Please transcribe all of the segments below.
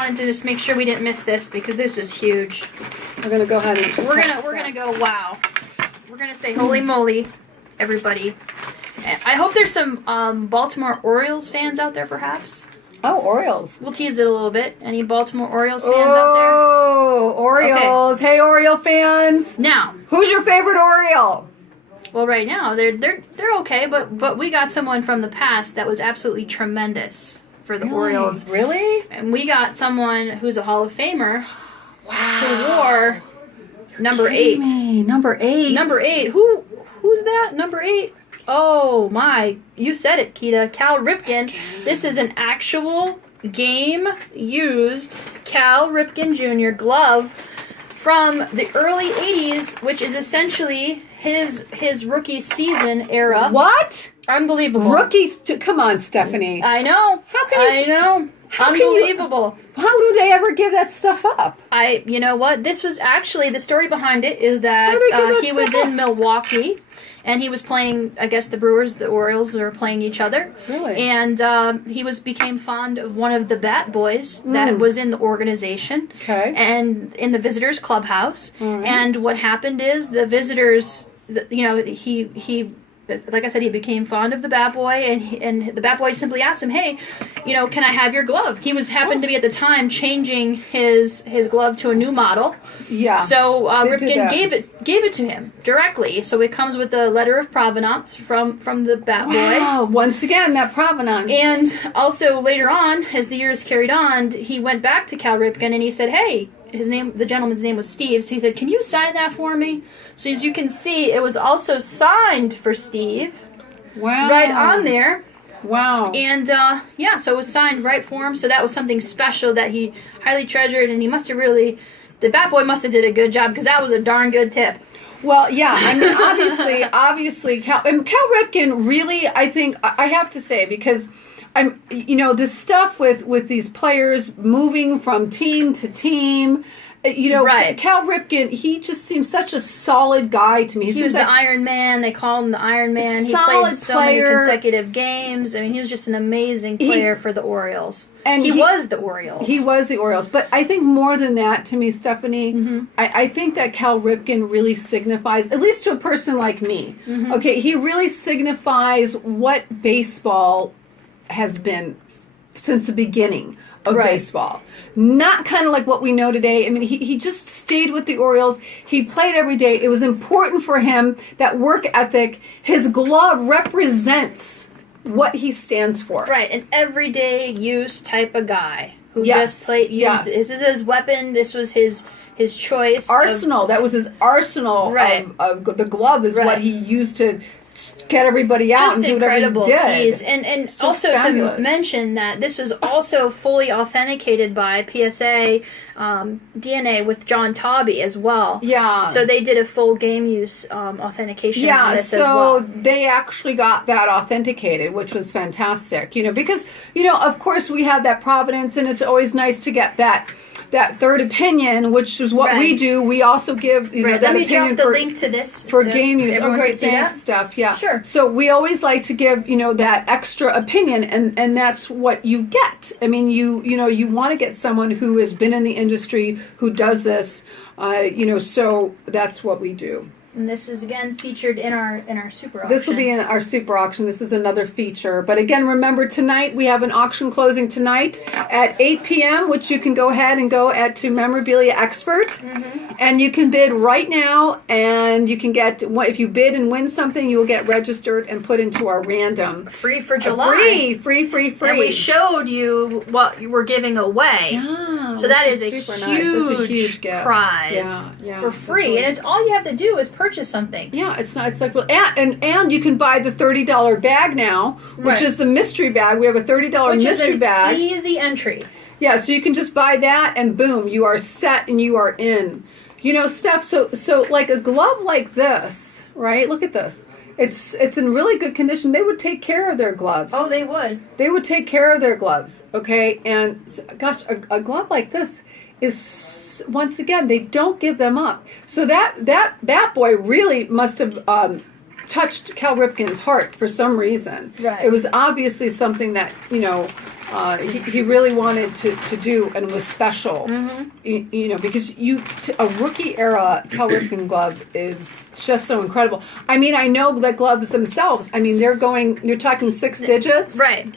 wanted to just make sure we didn't miss this because this is huge. We're gonna go ahead and we're gonna go wow. We're gonna say holy moly, everybody. I hope there's some Baltimore Orioles fans out there, perhaps. Oh, Orioles. We'll tease it a little bit. Any Baltimore Orioles fans out there? Oh, Orioles. Okay. Hey, Oriole fans. Now, who's your favorite Oriole? Well, right now they're okay, but we got someone from the past that was absolutely tremendous for the Orioles. Really? And we got someone who's a Hall of Famer. Wow. Who wore number 8. Number 8. Number 8. Who's that? Number 8? Oh my! You said it, Keita. Cal Ripken. This is an actual game-used Cal Ripken Jr. glove from the early '80s, which is essentially his rookie season era. What? Unbelievable. Rookies? Come on, Stephanie. I know. How can you? I know. Unbelievable. How do they ever give that stuff up? You know what? This was actually the story behind it is that he was in Milwaukee. And he was playing, I guess the Brewers, the Orioles were playing each other. Really? And he became fond of one of the bat boys that was in the organization. Okay. And in the visitors' clubhouse. Right. And what happened is the visitors, he like I said, he became fond of the bat boy, and the bat boy simply asked him, "Hey, can I have your glove?" He happened to be at the time changing his glove to a new model. Yeah. So Ripken gave it to him directly. So it comes with the letter of provenance from the bat boy. Wow. Once again, that provenance. And also later on, as the years carried on, he went back to Cal Ripken and he said, "Hey." The gentleman's name was Steve, so he said, "Can you sign that for me?" So as you can see, it was also signed for Steve. Wow. Right on there. Wow. And, so it was signed right for him, so that was something special that he highly treasured, and he must have the bat boy must have did a good job, because that was a darn good tip. Well, yeah, I mean, obviously, Cal Ripken really, I think, I have to say, because this stuff with these players moving from team to team, right. Cal Ripken, he just seems such a solid guy to me. He was the Iron Man. They call him the Iron Man. He played so many consecutive games. I mean, he was just an amazing player for the Orioles. And he was the Orioles. He was the Orioles. But I think more than that, to me, Stephanie, I think that Cal Ripken really signifies, at least to a person like me, okay, he really signifies what baseball has been since the beginning of baseball. Not kind of like what we know today. I mean, he just stayed with the Orioles. He played every day. It was important for him, that work ethic. His glove represents what he stands for. Right, an everyday use type of guy who just used this is his weapon. This was his choice. Arsenal. That was his arsenal of the glove is what he used to get everybody out just and do incredible. Whatever he did. And so also fabulous. To mention that this was also fully authenticated by PSA DNA with John Tobby as well. Yeah. So they did a full game use authentication on this as well. So they actually got that authenticated, which was fantastic. Because of course we have that provenance, and it's always nice to get that third opinion, which is what we do. We also give that Let me opinion drop the link to this for game use. Oh, great, thanks, stuff. Yeah, sure. So we always like to give that extra opinion, and that's what you get. I mean, you want to get someone who has been in the industry, who does this. So that's what we do. And this is again featured in our super auction. This will be in our super auction. This is another feature. But again, remember tonight we have an auction closing tonight at 8 p.m., which you can go ahead and go to Memlrabilia.expert, and you can bid right now. And you can get, if you bid and win something, you will get registered and put into our random. Free for July. Free. And we showed you what you were giving away. Yeah. So that is a super nice. That's a huge gift. Prize for free, and all you have to do is purchase something. Yeah, it's like, well, and you can buy the $30 bag now, which is the mystery bag. We have a $30 mystery bag. Easy entry. Yeah, so you can just buy that, and boom, you are set and you are in. Steph. So like a glove like this, right? Look at this. It's in really good condition. They would take care of their gloves. Oh, they would. They would take care of their gloves. Okay, and gosh, a glove like this is, once again, they don't give them up. So that boy really must have touched Cal Ripken's heart for some reason. Right. It was obviously something that, he really wanted to do and was special. Because a rookie era Cal Ripken glove is just so incredible. I mean, I know the gloves themselves, you're talking 6 digits. Right.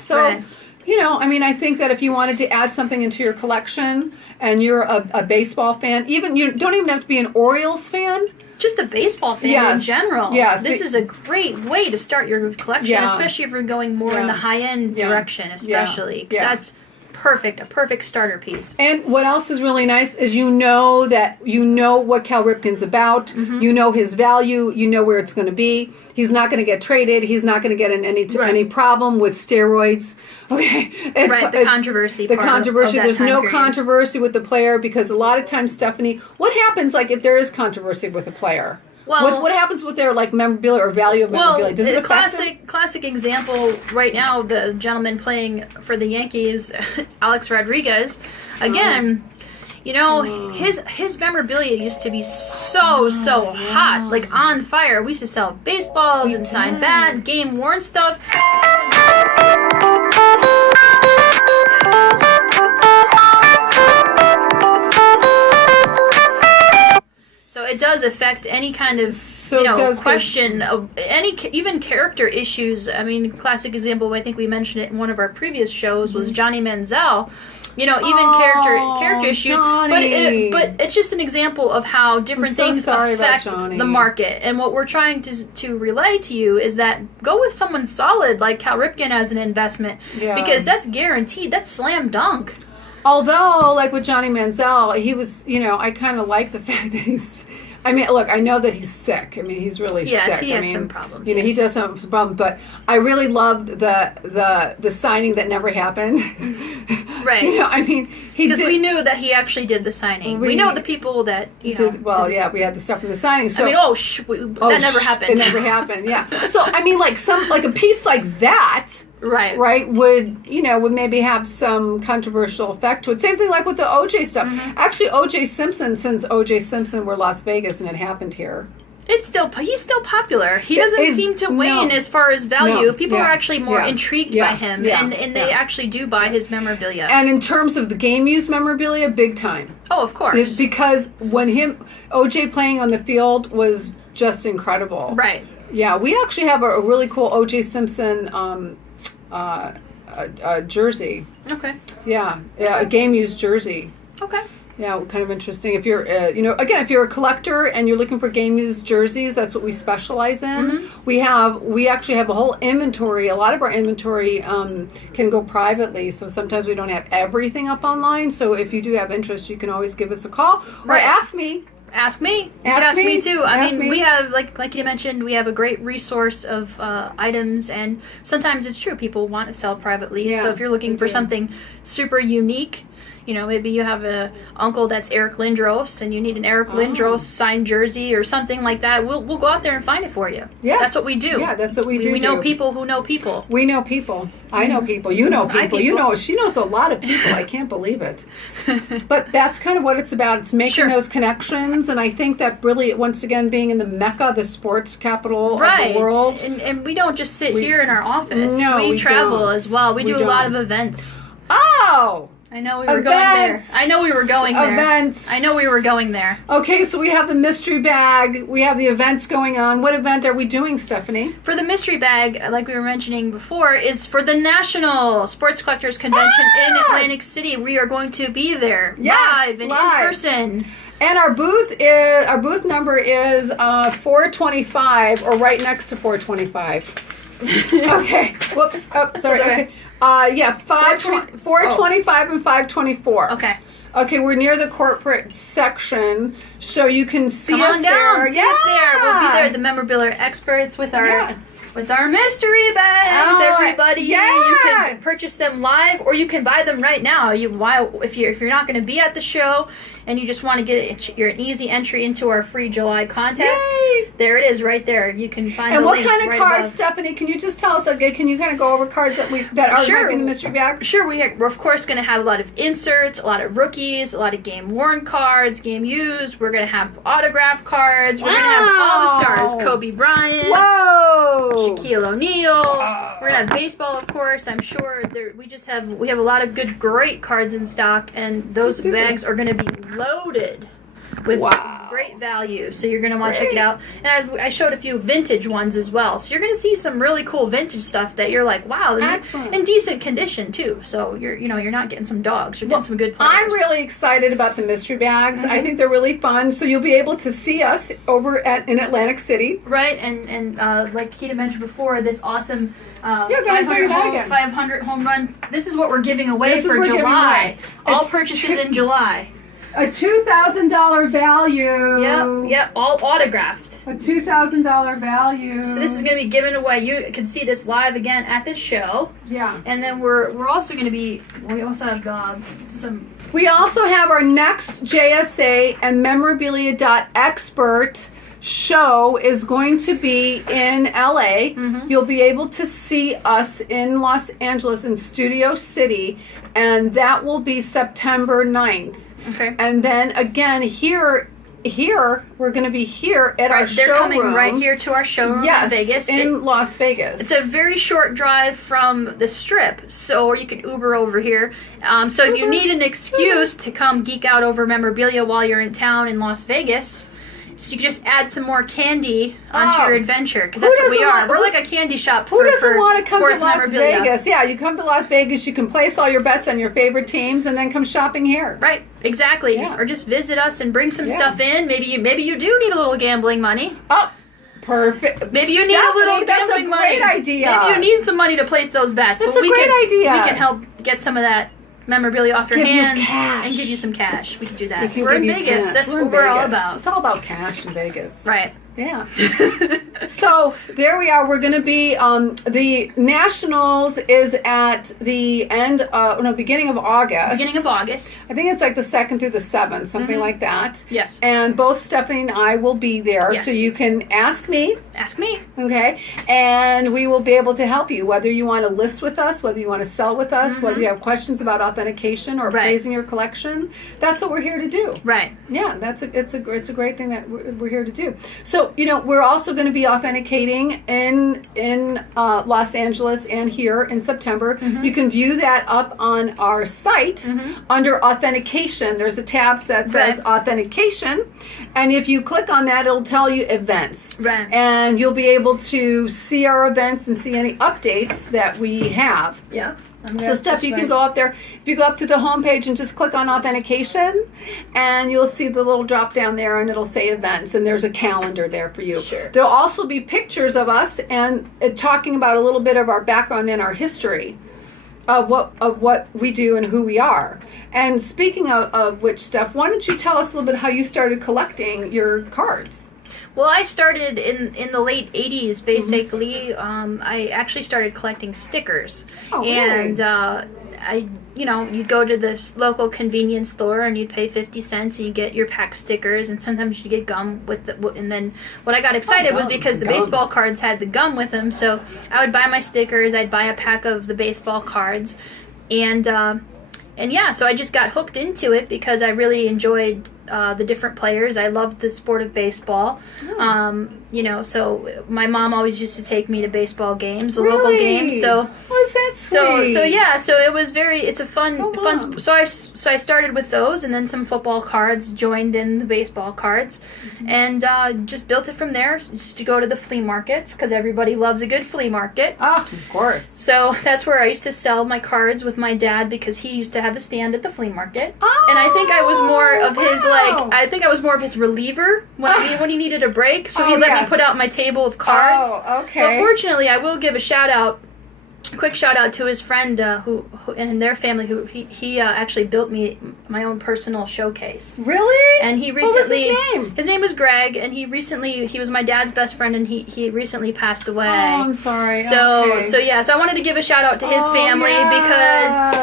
So, right. I think that if you wanted to add something into your collection and you're a baseball fan, you don't even have to be an Orioles fan. Just a baseball fan in general. Yes. This is a great way to start your collection, especially if you're going more in the high-end direction, especially. Because that's a perfect starter piece. And what else is really nice is what Cal Ripken's about. You know his value. You know where it's going to be. He's not going to get traded. He's not going to get in any problem with steroids. Okay, the controversy. There's no controversy with the player because a lot of times, Stephanie, what happens if there is controversy with a player? Well, what happens with their memorabilia or value of memorabilia? Does it affect them? Classic example right now, the gentleman playing for the Yankees, Alex Rodriguez. Again, his memorabilia used to be so hot, on fire. We used to sell baseballs and signed bat, game worn stuff. So it does affect any kind of question of even character issues. I mean, classic example, I think we mentioned it in one of our previous shows, was Johnny Manziel. Character issues. Johnny. But it's just an example of how different things affect the market. And what we're trying to relay to you is that go with someone solid like Cal Ripken as an investment because that's guaranteed. That's slam dunk. Although, with Johnny Manziel, he was, I kind of like the fact that he's... look, I know that he's sick. He's really sick. Yeah, he has some problems. He does have some problems, but I really loved the signing that never happened. Right. Because we knew that he actually did the signing. We know the people that, did. Well, we had the stuff from the signing. So, that never happened. It never happened, yeah. So, a piece like that... Right, would maybe have some controversial effect to it. Same thing with the OJ stuff. Actually, OJ Simpson, since OJ Simpson were Las Vegas and it happened here. He's still popular. He doesn't seem to wane as far as value. People are actually more intrigued by him, and they actually do buy his memorabilia. And in terms of the game used memorabilia, big time. Oh, of course. It's because when OJ playing on the field was just incredible. Right. Yeah, we actually have a really cool OJ Simpson jersey. Okay. Yeah, a game used jersey. Okay. Yeah, kind of interesting. If you're, if you're a collector and you're looking for game used jerseys, that's what we specialize in. We actually have a whole inventory. A lot of our inventory can go privately, so sometimes we don't have everything up online. So if you do have interest, you can always give us a call or ask me. Ask me. You can ask me too. We have, like you mentioned, we have a great resource of items, and sometimes it's true. People want to sell privately. Yeah, so if you're looking for something super unique, maybe you have a uncle that's Eric Lindros, and you need an Eric Lindros signed jersey or something like that. We'll go out there and find it for you. Yeah, that's what we do. Yeah, that's what we do. We know people who know people. We know people. I know people. You know people. She knows a lot of people. I can't believe it. But that's kind of what it's about. It's making those connections, and I think that really, once again, being in the Mecca, the sports capital of the world. And we don't just sit here in our office. No, we travel as well. We do a lot of events. Oh! I know we were going there. I know we were going there. Events. I know we were going there. Okay, so we have the mystery bag. We have the events going on. What event are we doing, Stephanie? For the mystery bag, like we were mentioning before, is for the National Sports Collectors Convention in Atlantic City. We are going to be there live and in person. And our booth number is 425, or right next to 425. Okay. Whoops. Oh, sorry. Okay. 425 and 524. Okay. Okay, we're near the corporate section, so you can see us there. Come on down. See us there. We'll be there. The Memlrabilia experts with our with our mystery bags, everybody. Yeah. You can purchase them live, or you can buy them right now. If you're not going to be at the show and you just want to get your easy entry into our free July contest, Yay. There it is, right there. You can find. And the what link kind of right cards, above. Stephanie? Can you just tell us? Okay, can you kind of go over cards that are Sure. might be in the mystery bag? Sure, we're of course going to have a lot of inserts, a lot of rookies, a lot of game worn cards, game used. We're going to have autograph cards. We're going to have all the stars: Kobe Bryant, Whoa, Shaquille O'Neal. We're gonna have baseball, of course. I'm sure we have a lot of great cards in stock, and those bags are gonna be loaded with great value. So you're gonna want to check it out. And I showed a few vintage ones as well. So you're gonna see some really cool vintage stuff that you're like, wow, in decent condition too. So you're not getting some dogs. You're getting some good players. I'm really excited about the mystery bags. I think they're really fun. So you'll be able to see us over in Atlantic City. Right, and like Keita mentioned before, this awesome 500 home run. This is what we're giving away for July. All purchases in July. A $2,000 value. Yep, all autographed. A $2,000 value. So this is going to be given away. You can see this live again at the show. Yeah. And then we're also going to be. We also have some. We also have our next JSA and Memlrabilia.expert show is going to be in LA. You'll be able to see us in Los Angeles in Studio City, and that will be September 9th. Okay. And then again here we're going to be here at our showroom. They're coming right here to our showroom in Vegas. In Las Vegas. It's a very short drive from the Strip, or you can Uber over here. So if you need an excuse to come geek out over memorabilia while you're in town in Las Vegas, so you can just add some more candy onto your adventure, because that's what we are. We're like a candy shop for sports memorabilia. Who doesn't want to come to Las Vegas? Yeah, you come to Las Vegas, you can place all your bets on your favorite teams, and then come shopping here. Right, exactly. Yeah. Or just visit us and bring some stuff in. Maybe you do need a little gambling money. Oh, perfect. Maybe you need a little gambling money. That's a great idea. Maybe you need some money to place those bets. That's a great idea. We can help get some of that memorabilia off your hands and give you some cash. We can do that. We're in Vegas. That's what we're all about. It's all about cash in Vegas. Right. Yeah. So there we are. We're going to be the Nationals is at the beginning of August. Beginning of August. I think it's like the 2nd through the 7th, something like that. Yes. And both Stephanie and I will be there, so you can ask me. Ask me. Okay. And we will be able to help you, whether you want to list with us, whether you want to sell with us, whether you have questions about authentication or praising your collection. That's what we're here to do. Right. Yeah, it's a great thing that we're here to do. So, we're also going to be authenticating in Los Angeles and here in September. You can view that up on our site under authentication. There's a tab that says authentication, and if you click on that, it'll tell you events. Right. And you'll be able to see our events and see any updates that we have. Yeah. So, Steph, you can go up there. If you go up to the homepage and just click on authentication, and you'll see the little drop down there, and it'll say events, and there's a calendar there for you. Sure. There'll also be pictures of us and talking about a little bit of our background and our history of what we do and who we are. And speaking of which, Steph, why don't you tell us a little bit how you started collecting your cards? Well, I started in the late 80s, basically. I actually started collecting stickers. Oh, really? And you'd go to this local convenience store and you'd pay 50 cents and you get your pack of stickers, and sometimes you'd get gum with and then what I got excited was because the baseball cards had the gum with them, so I would buy my stickers, I'd buy a pack of the baseball cards, and yeah, so I just got hooked into it because I really enjoyed the different players. I loved the sport of baseball. So my mom always used to take me to baseball games, local games. So was that sweet? So it was it's a fun. So I started with those, and then some football cards joined in the baseball cards, and just built it from there. Just to go to the flea markets because everybody loves a good flea market. Ah, of course. So that's where I used to sell my cards with my dad because he used to have a stand at the flea market, oh, and I think I was more of his wow. I think I was more of his reliever when he needed a break. So he let me put out my table of cards. Oh, okay. But fortunately, I will give a shout out quick shout out to his friend who and their family who he actually built me my own personal showcase. Really? And he recently, what was his name? His name was Greg, and he was my dad's best friend, and he recently passed away. Oh, I'm sorry. So Okay. so I wanted to give a shout out to his family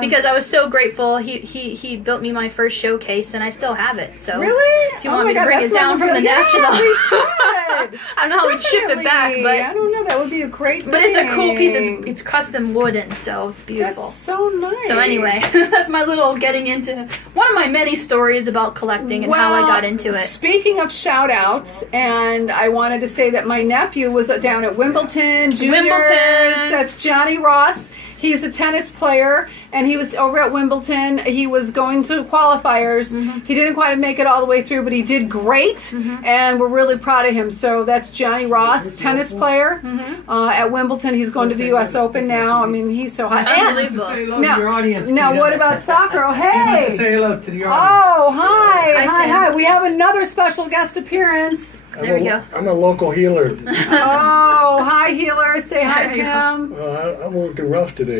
because I was so grateful. He built me my first showcase, and I still have it. So Really? if you want me to bring it down from the national, we should. I don't know how we'd ship it back, but I don't know. That would be a great. but it's a cool piece. thing. It's custom wooden, so it's beautiful. That's so nice. So anyway, that's my little getting into one of my many stories about collecting and how I got into it. Speaking of shout outs, and I wanted to say that my nephew was down at Wimbledon Juniors. Wimbledon. That's Johnny Ross. He's a tennis player, and he was over at Wimbledon. He was going to qualifiers. He didn't quite make it all the way through, but he did great, and we're really proud of him. So that's Johnny Ross, tennis player at Wimbledon. He's going to the U.S. Open now. I mean, he's so hot. Unbelievable. Say hello to your audience. Now, Peter. what about soccer? Oh, You want to hey! say hello to the audience. Oh, hi, Hi, Tim. hi. We have another special guest appearance. There we go. I'm a local healer. Oh, hi, healer. Say hi, There you Tim. I'm looking rough today.